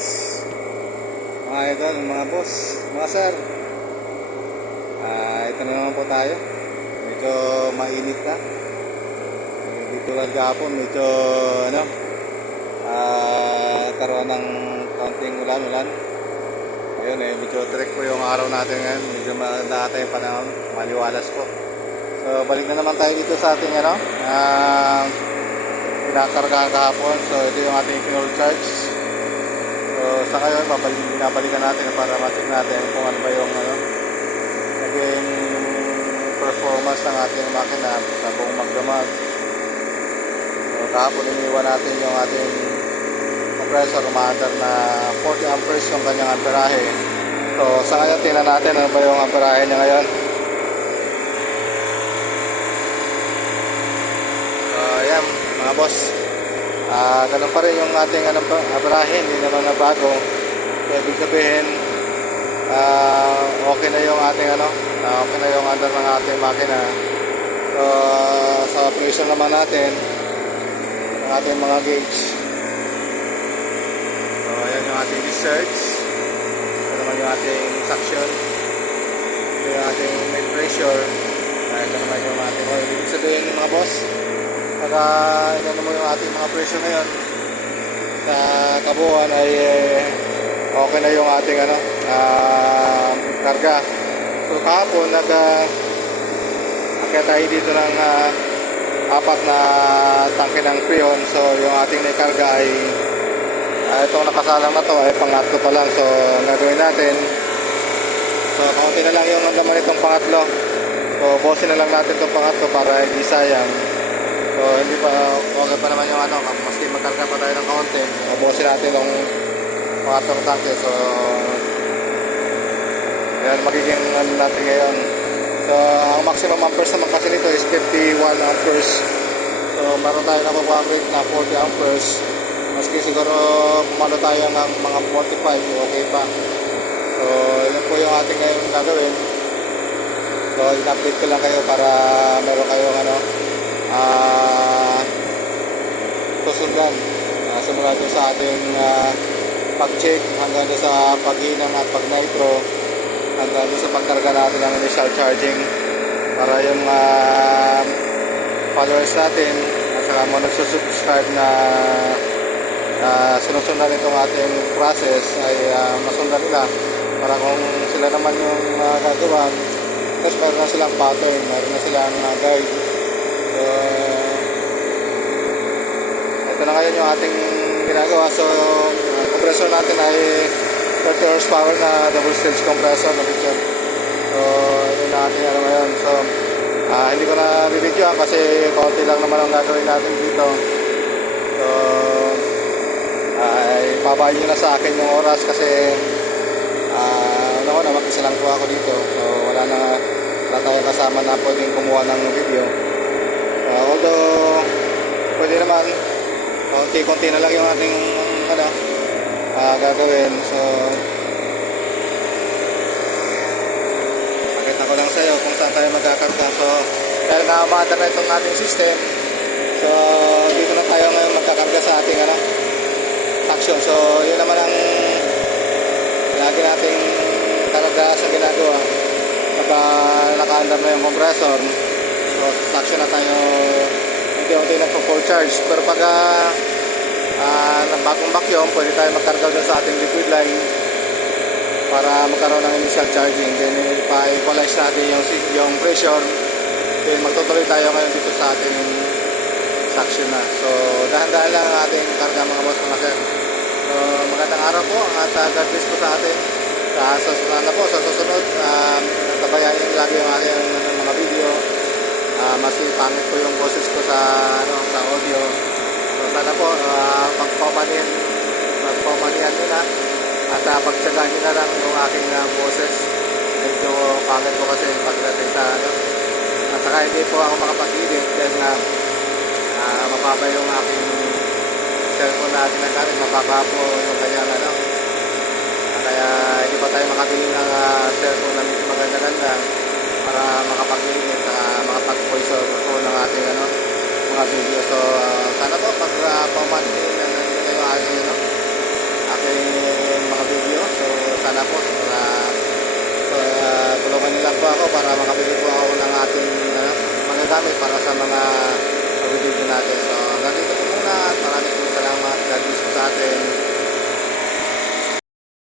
buenas mga idol, mga boss, mga sir. Ah, ito na naman po tayo. Medyo mainit na. Dito lang gapon medyo ano ah, karoon ng kaunting ulan-ulan. Ayun eh medyo trick po yung araw natin ngayon. Medyo maganda yung panahon maliwalas po. So balik na naman tayo dito sa ating ano ah pinakargahan kahapon. So ito yung ating fuel charge sa ngayon, babalik, binabalikan natin para ma-check natin kung ano ba yung ano, naging performance ng ating makina sa buong magdamag. So kahapon iniwan natin yung ating compressor umaandar na 40 amperes yung kanyang amperahe. So sa ngayon, tingnan natin ano ba yung amperahe niya ngayon. So ayan, mga boss. Ah, ganun pa rin yung ating ano pa, abrahe, hindi naman na bago. Ibig sabihin, ah, okay na yung ating ano, ah, okay na yung under ng ating makina. So, sa operation naman natin, ang ating mga gauge. So, ayan yung ating discharge. Ito naman yung ating suction. Ito yung ating main pressure. Ito naman yung ating oil. Ibig sabihin mga boss, Pagka inano mo yung ating mga presyo ngayon sa kabuuan ay eh, okay na yung ating ano, ah, karga. So kahapon nag uh, akya tayo dito ng ah, apat na tangke ng Freon. So yung ating naikarga ay uh, itong nakasalang na to ay pangatlo pa lang. So ang natin So kaunti na lang yung laman itong pangatlo. So bossin na lang natin itong pangatlo para hindi sayang. So hindi pa okay pa naman yung ano, maski magkarga pa tayo ng kaunti, ubusin natin yung pangatlong tanke. So yan magiging ano natin ngayon. So ang maximum amperes naman kasi nito is 51 amperes. So meron tayo nakukuha rate na 40 amperes. Maski siguro pumalo tayo ng mga 45, okay pa. So yun po yung ating ngayon gagawin. So in-update ko lang kayo para meron kayong ano, ah susundan uh, simula doon sa ating ah, pag-check hanggang doon sa paghinang at pag-nitro hanggang doon sa pagkarga natin ng initial charging. Para yung ah, followers natin at saka mga nagsusubscribe na uh, sinusundan itong ating process ay ah, masundan nila. Para kung sila naman yung uh, gagawa tapos meron na silang pattern meron na silang ah, guide ito na ngayon yung ating ginagawa. So, compressor natin ay 30 horsepower na double stage compressor na picture. So, yun na ating ano ngayon. So, ah, hindi ko na bibidyoan kasi konti lang naman ang gagawin natin dito. So, ay pabayin nyo na sa akin yung oras kasi ah, ano ko na mag-isa lang po ako dito. So, wala na wala tayong kasama na pwedeng kumuha ng video. Uh, although, pwede naman, konti-konti na lang yung ating ano, ah, gagawin. So, pakita ko lang sa iyo kung saan tayo magkakarga. So, dahil umaandar na itong ating system, so, dito na tayo ngayon magkakarga sa ating ano, action. So, yun naman ang lagi nating karagdasan ginagawa. Pagka nakaandar na yung compressor, So, suction na tayo unti-unti nagpo-full charge. Pero pag uh, uh, bagong vacuum, pwede tayo magkarga doon sa ating liquid line para magkaroon ng initial charging. Then, ipa-equalize natin yung, yung pressure. Then, magtutuloy tayo ngayon dito sa ating suction na. So, dahan-dahan lang ang ating karga mga boss mga sir. So, magandang araw po at uh, God bless po sa atin. Sa susunod na po, sa susunod, um, tabayanin lagi yung video uh, maski pangit po yung boses ko sa ano sa audio. So sana po uh, pagpamanihan pagpamanihan nyo na at uh, pagtsagaan nyo na lang yung aking uh, boses. Medyo pangit po kasi pagdating sa ano. At saka hindi po ako makapag-edit dahil na uh, mababa yung aking cellphone na ginagaling mababa po yung kanyang natin para sa mga video natin. So, ganito po muna at maraming salamat. God bless po sa atin.